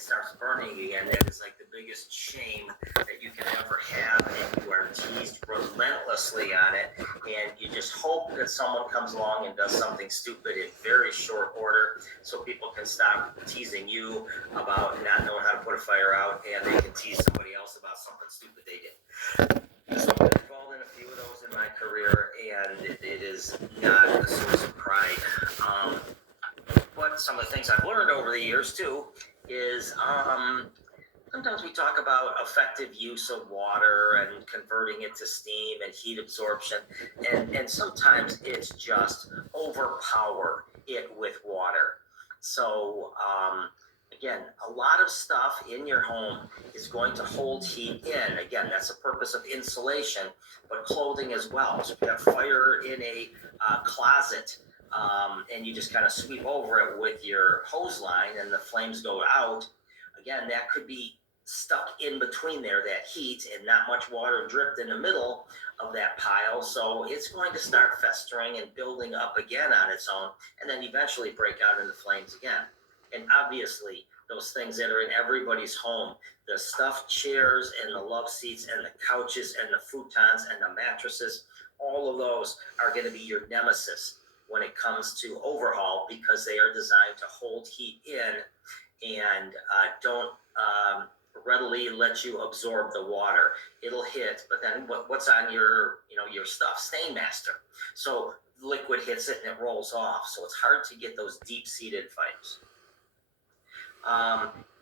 it starts burning again, that is like the biggest shame that you can ever have, and you are teased relentlessly on it, and you just hope that someone comes along and does something stupid in very short order so people can stop teasing you about not knowing how to put a fire out, and they can tease somebody else about something stupid they did. So I've been involved in a few of those in my career, and it is not a source of pride. But some of the things I've learned over the years too is sometimes we talk about effective use of water and converting it to steam and heat absorption, and sometimes it's just overpower it with water. So again, a lot of stuff in your home is going to hold heat in. Again, that's the purpose of insulation, but clothing as well. So if you have fire in a closet, and you just kind of sweep over it with your hose line and the flames go out, again, that could be stuck in between there, that heat, and not much water dripped in the middle of that pile. So it's going to start festering and building up again on its own, and then eventually break out into flames again. And obviously, those things that are in everybody's home, the stuffed chairs and the love seats and the couches and the futons and the mattresses, all of those are going to be your nemesis when it comes to overhaul, because they are designed to hold heat in and don't readily let you absorb the water. It'll hit, but then what's on your stuff? Stainmaster. So liquid hits it and it rolls off. So it's hard to get those deep-seated fires.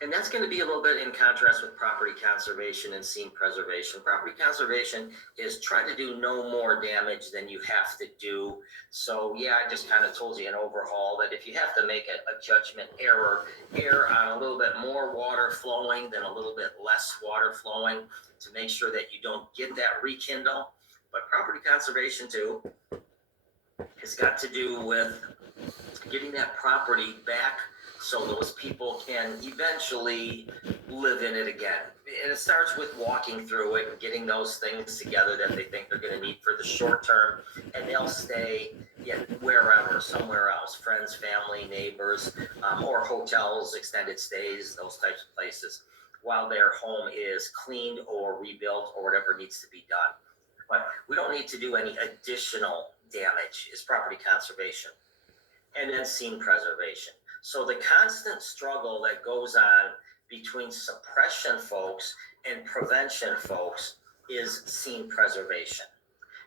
And that's going to be a little bit in contrast with property conservation and scene preservation. Property conservation is try to do no more damage than you have to do. So yeah, I just kind of told you in overhaul that if you have to make a judgment error on a little bit more water flowing than a little bit less water flowing, to make sure that you don't get that rekindle. But property conservation too has got to do with getting that property back so those people can eventually live in it again. And it starts with walking through it and getting those things together that they think they're going to need for the short term, and they'll stay wherever, somewhere else, friends, family, neighbors, or hotels, extended stays, those types of places, while their home is cleaned or rebuilt or whatever needs to be done. But we don't need to do any additional damage, is property conservation. And then scene preservation. So the constant struggle that goes on between suppression folks and prevention folks is scene preservation.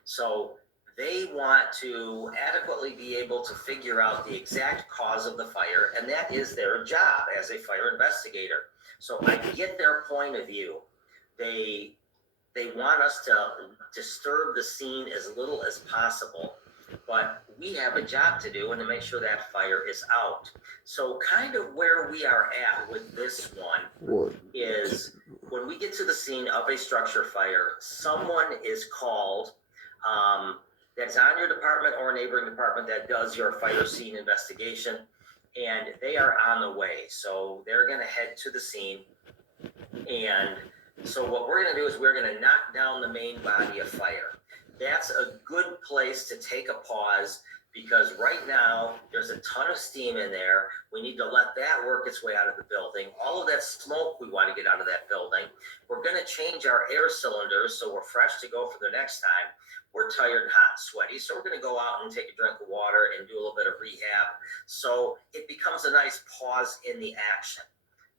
So they want to adequately be able to figure out the exact cause of the fire, and that is their job as a fire investigator. So I get their point of view. They want us to disturb the scene as little as possible, but we have a job to do and to make sure that fire is out. So kind of where we are at with this one is when we get to the scene of a structure fire, someone is called that's on your department or a neighboring department that does your fire scene investigation, and they are on the way. So they're going to head to the scene, and so what we're going to do is we're going to knock down the main body of fire. That's a good place to take a pause, because right now there's a ton of steam in there. We need to let that work its way out of the building. All of that smoke we want to get out of that building. We're going to change our air cylinders so we're fresh to go for the next time. We're tired, hot, and sweaty, so we're going to go out and take a drink of water and do a little bit of rehab. So it becomes a nice pause in the action.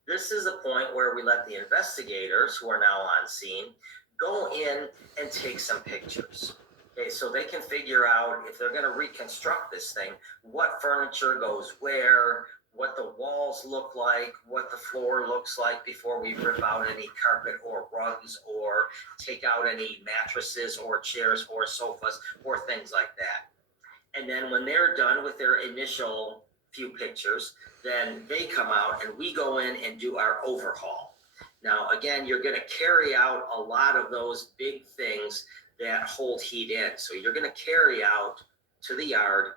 This is a point where we let the investigators, who are now on scene, go in and take some pictures. Okay, so they can figure out, if they're going to reconstruct this thing, what furniture goes where, what the walls look like, what the floor looks like before we rip out any carpet or rugs or take out any mattresses or chairs or sofas or things like that. And then when they're done with their initial few pictures, then they come out and we go in and do our overhaul. Now, again, you're going to carry out a lot of those big things that hold heat in. So you're going to carry out to the yard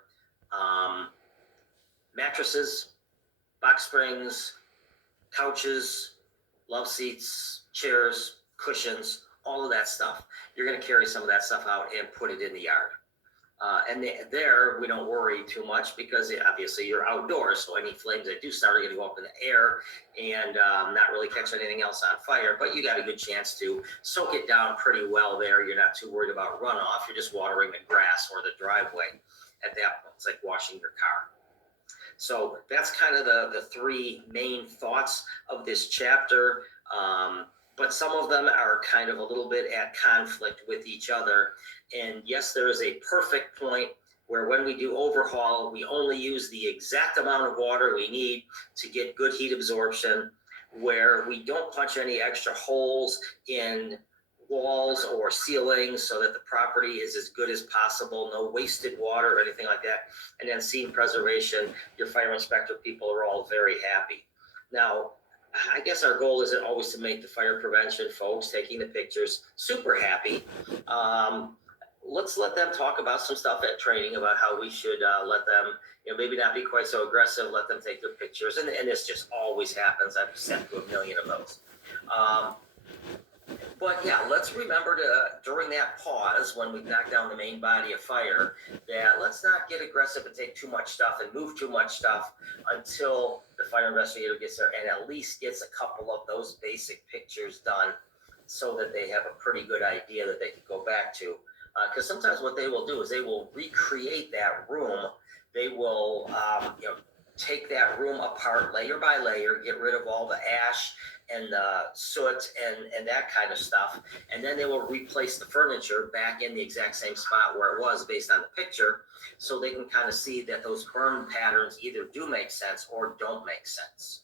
mattresses, box springs, couches, love seats, chairs, cushions, all of that stuff. You're going to carry some of that stuff out and put it in the yard. There we don't worry too much because obviously you're outdoors. So any flames that do start are going to go up in the air and not really catch anything else on fire. But you got a good chance to soak it down pretty well there. You're not too worried about runoff. You're just watering the grass or the driveway at that point. It's like washing your car. So that's kind of the three main thoughts of this chapter. But some of them are kind of a little bit at conflict with each other. And yes, there is a perfect point where when we do overhaul, we only use the exact amount of water we need to get good heat absorption, where we don't punch any extra holes in walls or ceilings so that the property is as good as possible, no wasted water or anything like that. And then scene preservation, your fire inspector people are all very happy. Now, I guess our goal isn't always to make the fire prevention folks taking the pictures super happy. Let's let them talk about some stuff at training about how we should let them, maybe not be quite so aggressive, let them take their pictures. And this just always happens. I've sent to a million of those. But yeah, let's remember during that pause when we knock down the main body of fire, that let's not get aggressive and take too much stuff and move too much stuff until the fire investigator gets there and at least gets a couple of those basic pictures done so that they have a pretty good idea that they can go back to. Because sometimes what they will do is they will recreate that room. They will take that room apart layer by layer, get rid of all the ash and the soot and that kind of stuff. And then they will replace the furniture back in the exact same spot where it was based on the picture. So they can kind of see that those burn patterns either do make sense or don't make sense.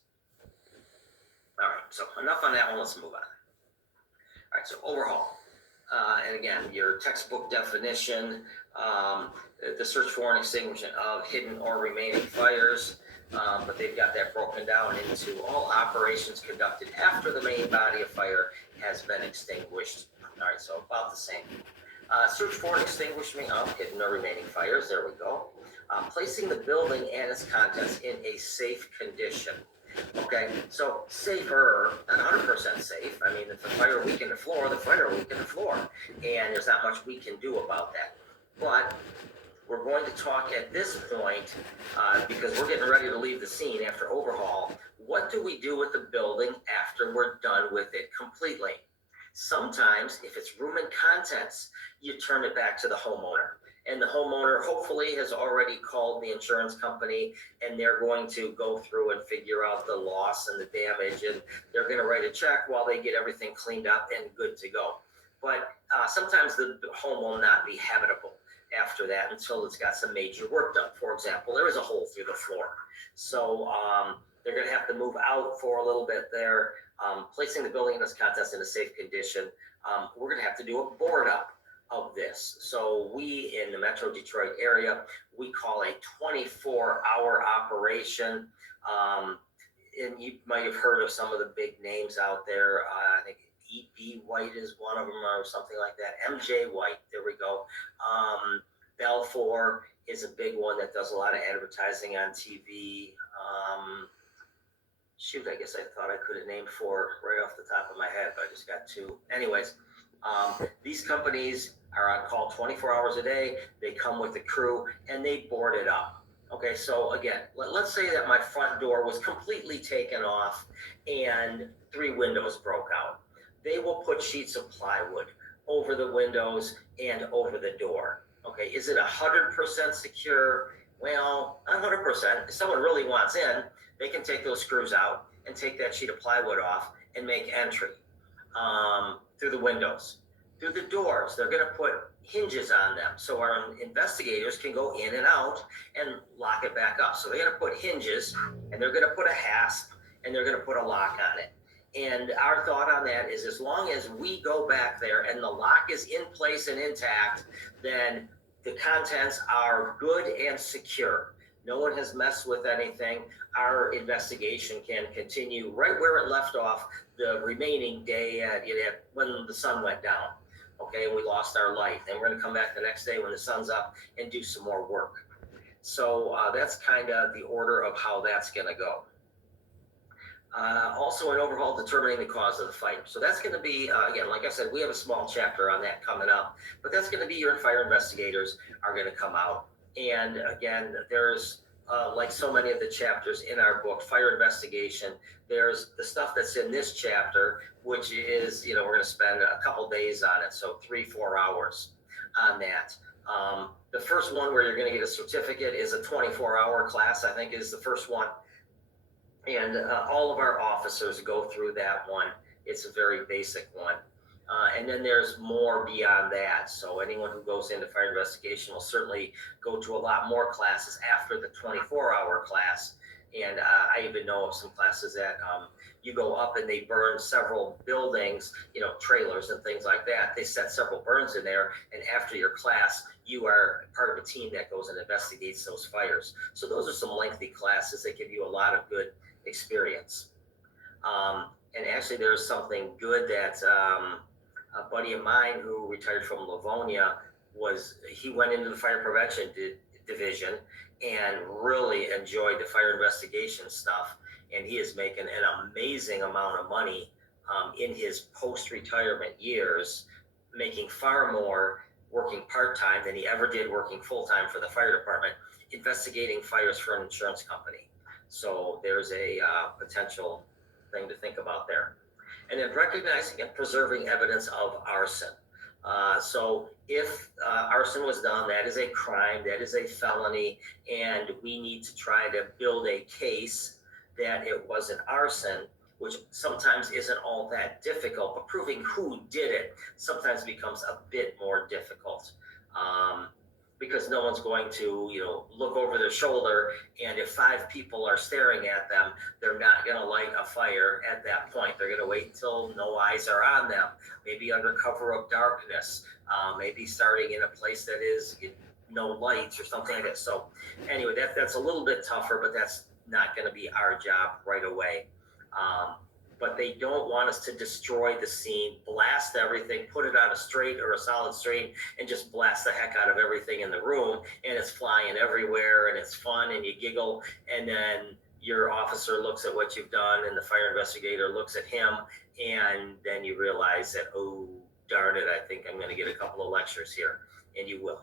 All right, so enough on that one, let's move on. All right, so overhaul. And again, your textbook definition, the search for and extinguishment of hidden or remaining fires. But they've got that broken down into all operations conducted after the main body of fire has been extinguished. All right, so about the same. Search for and extinguishment of hidden or remaining fires. There we go. Placing the building and its contents in a safe condition. Okay, so safer, not 100% safe. I mean, if the fire weakened the floor, the fire weakened the floor. And there's not much we can do about that. But we're going to talk at this point, because we're getting ready to leave the scene after overhaul. What do we do with the building after we're done with it completely? Sometimes, if it's room and contents, you turn it back to the homeowner. And the homeowner hopefully has already called the insurance company and they're going to go through and figure out the loss and the damage. And they're going to write a check while they get everything cleaned up and good to go. But sometimes the home will not be habitable after that until it's got some major work done. For example, there is a hole through the floor. So they're going to have to move out for a little bit there, placing the building and its contents in a safe condition. We're going to have to do a board up of this. So we in the Metro Detroit area, we call a 24-hour operation. And you might have heard of some of the big names out there. I think E.B. White is one of them or something like that. M.J. White, there we go. Balfour is a big one that does a lot of advertising on TV. I guess I thought I could have named four right off the top of my head, but I just got two. Anyways, these companies are on call 24 hours a day. They come with the crew and they board it up. Okay, so again, let's say that my front door was completely taken off and 3 windows broke out. They will put sheets of plywood over the windows and over the door. Okay, is it 100% secure? Well, not 100%. If someone really wants in, they can take those screws out and take that sheet of plywood off and make entry through the windows. Through the doors, they're going to put hinges on them so our investigators can go in and out and lock it back up. So they're going to put hinges and they're going to put a hasp and they're going to put a lock on it. And our thought on that is as long as we go back there and the lock is in place and intact, then the contents are good and secure. No one has messed with anything. Our investigation can continue right where it left off the remaining day when the sun went down. Okay, and we lost our light. Then we're going to come back the next day when the sun's up and do some more work. So that's kind of the order of how that's going to go. Also, an overhaul determining the cause of the fire. So that's going to be, again, like I said, we have a small chapter on that coming up, but that's going to be your fire investigators are going to come out. And again, there's like so many of the chapters in our book, fire investigation, there's the stuff that's in this chapter, which is, we're going to spend a couple days on it. So 3-4 hours on that. The first one where you're going to get a certificate is a 24-hour class, I think is the first one. And all of our officers go through that one. It's a very basic one. And then there's more beyond that. So anyone who goes into fire investigation will certainly go to a lot more classes after the 24-hour class. And I even know of some classes that you go up and they burn several buildings, trailers and things like that. They set several burns in there. And after your class, you are part of a team that goes and investigates those fires. So those are some lengthy classes that give you a lot of good experience. And actually there's something good that a buddy of mine who retired from Livonia he went into the fire prevention division and really enjoyed the fire investigation stuff. And he is making an amazing amount of money in his post-retirement years, making far more working part-time than he ever did working full-time for the fire department, investigating fires for an insurance company. So there's a potential thing to think about there. And then recognizing and preserving evidence of arson. So if arson was done, that is a crime, that is a felony, and we need to try to build a case that it wasn't arson, which sometimes isn't all that difficult, but proving who did it sometimes becomes a bit more difficult. Because no one's going to, look over their shoulder, and if 5 people are staring at them, they're not going to light a fire at that point. They're going to wait until no eyes are on them, maybe under cover of darkness, maybe starting in a place that is no lights or something like that. So anyway, that's a little bit tougher, but that's not going to be our job right away. But they don't want us to destroy the scene, blast everything, put it on a straight or a solid straight, and just blast the heck out of everything in the room, and it's flying everywhere, and it's fun, and you giggle, and then your officer looks at what you've done, and the fire investigator looks at him, and then you realize that, oh, darn it, I think I'm going to get a couple of lectures here, and you will.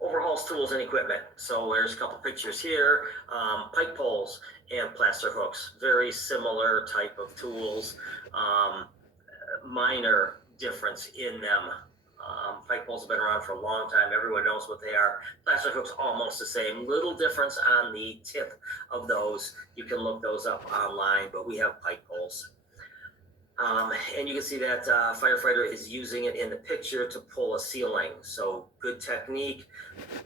Overhauls tools and equipment. So there's a couple pictures here. Pike poles and plaster hooks. Very similar type of tools. Minor difference in them. Pike poles have been around for a long time. Everyone knows what they are. Plaster hooks almost the same. Little difference on the tip of those. You can look those up online, but we have pike poles. And you can see that firefighter is using it in the picture to pull a ceiling. So good technique,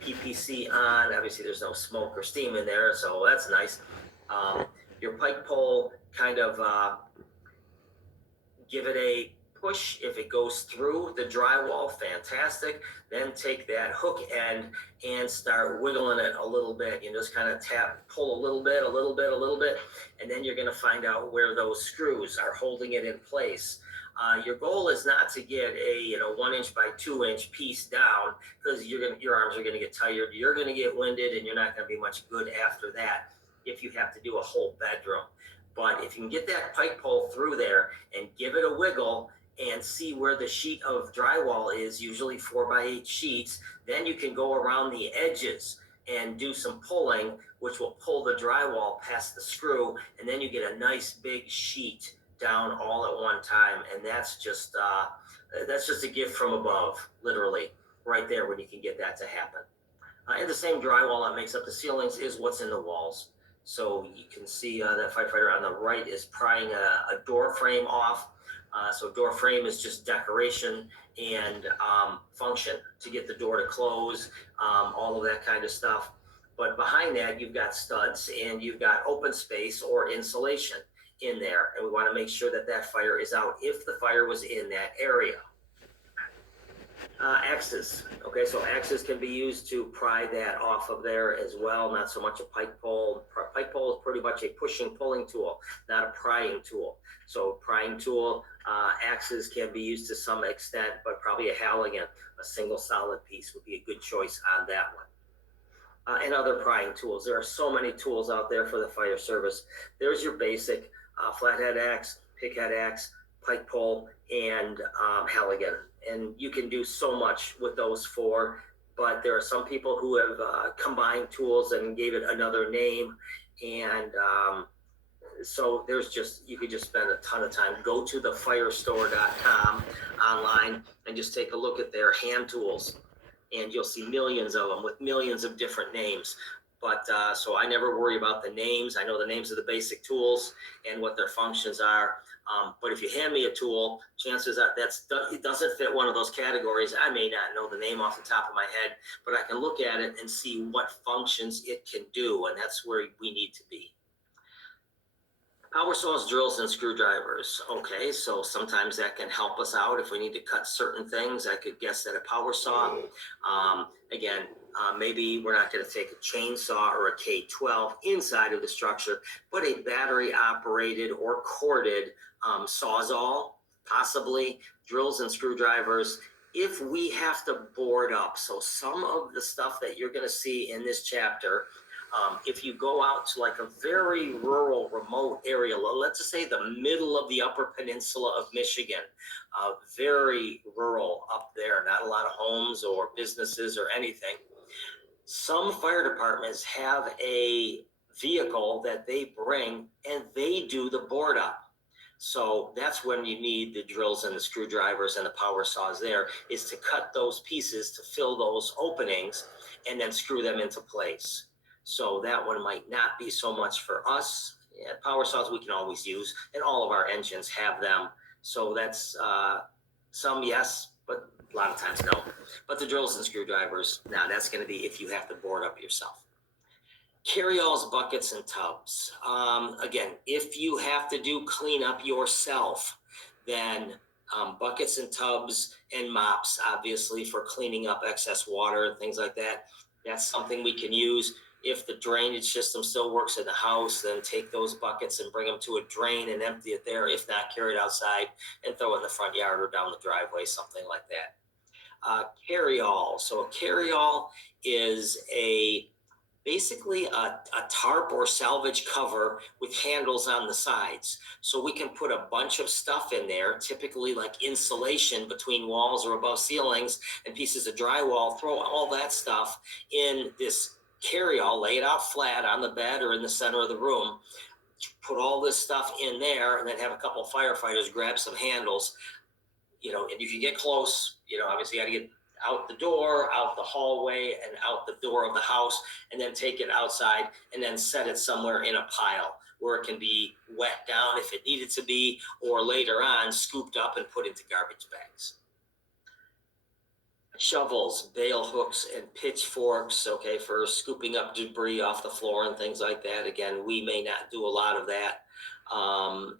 PPC on. Obviously there's no smoke or steam in there, so that's nice. Your pike pole, kind of give it a push. If it goes through the drywall, fantastic. Then take that hook end and start wiggling it a little bit. You just kind of pull a little bit, and then you're going to find out where those screws are holding it in place. Your goal is not to get a 1 inch by 2 inch piece down, because your arms are going to get tired. You're going to get winded, and you're not going to be much good after that if you have to do a whole bedroom. But if you can get that pike pole through there and give it a wiggle and see where the sheet of drywall is, usually 4x8 sheets, then you can go around the edges and do some pulling, which will pull the drywall past the screw, and then you get a nice big sheet down all at one time. And that's just a gift from above, literally, right there, when you can get that to happen. And the same drywall that makes up the ceilings is what's in the walls. So you can see that firefighter on the right is prying a door frame off. So door frame is just decoration and function to get the door to close, all of that kind of stuff. But behind that, you've got studs and you've got open space or insulation in there. And we want to make sure that that fire is out if the fire was in that area. Axes. Okay, so axes can be used to pry that off of there as well. Not so much a pike pole. Pike pole is pretty much a pushing, pulling tool, not a prying tool. So prying tool, axes can be used to some extent, but probably a Halligan, a single solid piece would be a good choice on that one. and other prying tools. There are so many tools out there for the fire service. There's your basic flathead axe, pighead axe, pike pole, and Halligan. And you can do so much with those four, but there are some people who have combined tools and gave it another name. And so there's just, you could just spend a ton of time. Go to thefirestore.com online and just take a look at their hand tools. And you'll see millions of them with millions of different names. But so I never worry about the names. I know the names of the basic tools and what their functions are. But if you hand me a tool, chances are it doesn't fit one of those categories. I may not know the name off the top of my head, but I can look at it and see what functions it can do. And that's where we need to be. Power saws, drills, and screwdrivers. Okay, so sometimes that can help us out if we need to cut certain things. I could guess that a power saw. Again, maybe we're not going to take a chainsaw or a K12 inside of the structure, but a battery-operated or corded sawzall, possibly drills and screwdrivers. If we have to board up, so some of the stuff that you're going to see in this chapter, if you go out to like a very rural, remote area, let's just say the middle of the Upper Peninsula of Michigan, very rural up there, not a lot of homes or businesses or anything. Some fire departments have a vehicle that they bring and they do the board up. So that's when you need the drills and the screwdrivers and the power saws there, is to cut those pieces to fill those openings and then screw them into place. So that one might not be so much for us. Yeah, power saws we can always use, and all of our engines have them. So that's some yes, but a lot of times no. But the drills and screwdrivers, now that's going to be if you have to board up yourself. Carryalls, buckets, and tubs. Again, if you have to do cleanup yourself, then buckets and tubs and mops, obviously for cleaning up excess water and things like that. That's something we can use. If the drainage system still works in the house, then take those buckets and bring them to a drain and empty it there. If not, carry it outside and throw it in the front yard or down the driveway, something like that. Carryall. So a carryall is basically a tarp or salvage cover with handles on the sides. So we can put a bunch of stuff in there, typically like insulation between walls or above ceilings and pieces of drywall, throw all that stuff in this carryall, lay it out flat on the bed or in the center of the room, put all this stuff in there, and then have a couple firefighters grab some handles, and if you get close, obviously you got to get out the door, out the hallway, and out the door of the house, and then take it outside and then set it somewhere in a pile where it can be wet down if it needed to be, or later on scooped up and put into garbage bags. Shovels, bale hooks, and pitchforks, okay, for scooping up debris off the floor and things like that. Again, we may not do a lot of that.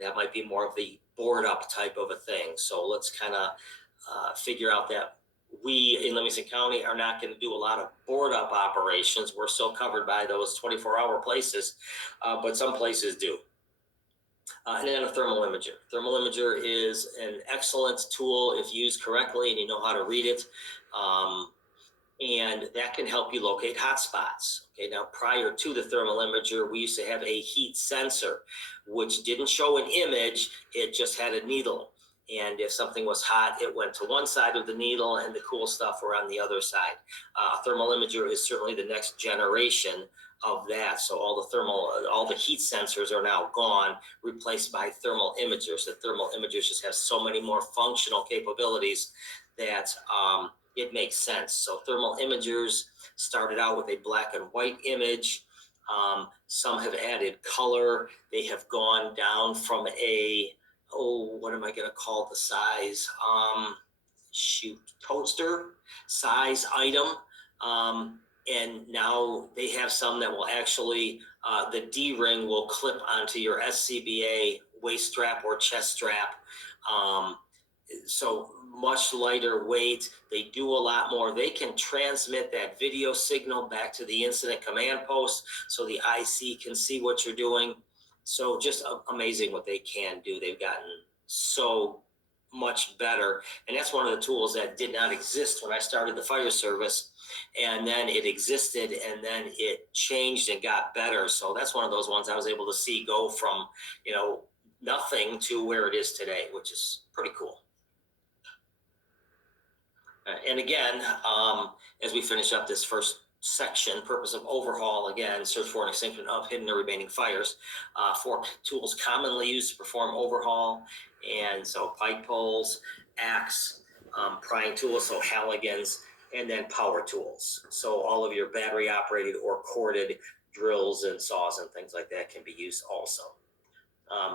That might be more of the board up type of a thing. So let's kind of figure out that we in Livingston County are not going to do a lot of board up operations. We're still covered by those 24-hour places, but some places do. And then a thermal imager. Thermal imager is an excellent tool if used correctly and you know how to read it. And that can help you locate hot spots. Okay, now prior to the thermal imager, we used to have a heat sensor, which didn't show an image, it just had a needle. And if something was hot, it went to one side of the needle and the cool stuff were on the other side. Thermal imager is certainly the next generation of that. So all the heat sensors are now gone, replaced by thermal imagers. The thermal imagers just have so many more functional capabilities that it makes sense. So thermal imagers started out with a black and white image. Some have added color. They have gone down from what am I going to call the size? Toaster size item. And now they have some that will actually, the D-ring will clip onto your SCBA waist strap or chest strap. So much lighter weight. They do a lot more. They can transmit that video signal back to the incident command post so the IC can see what you're doing. So just amazing what they can do. They've gotten so much better. And that's one of the tools that did not exist when I started the fire service. And then it existed and then it changed and got better. So that's one of those ones I was able to see go from, nothing to where it is today, which is pretty cool. And again, as we finish up this first section, purpose of overhaul, again, search for an extinction of hidden or remaining fires. 4 tools commonly used to perform overhaul. And so pike poles, axe, prying tools, so Halligans, and then power tools. So all of your battery operated or corded drills and saws and things like that can be used also.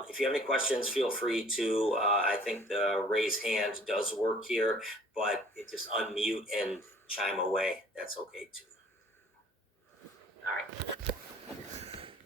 If you have any questions, feel free to, I think the raise hand does work here, but just unmute and chime away. That's okay too. All right.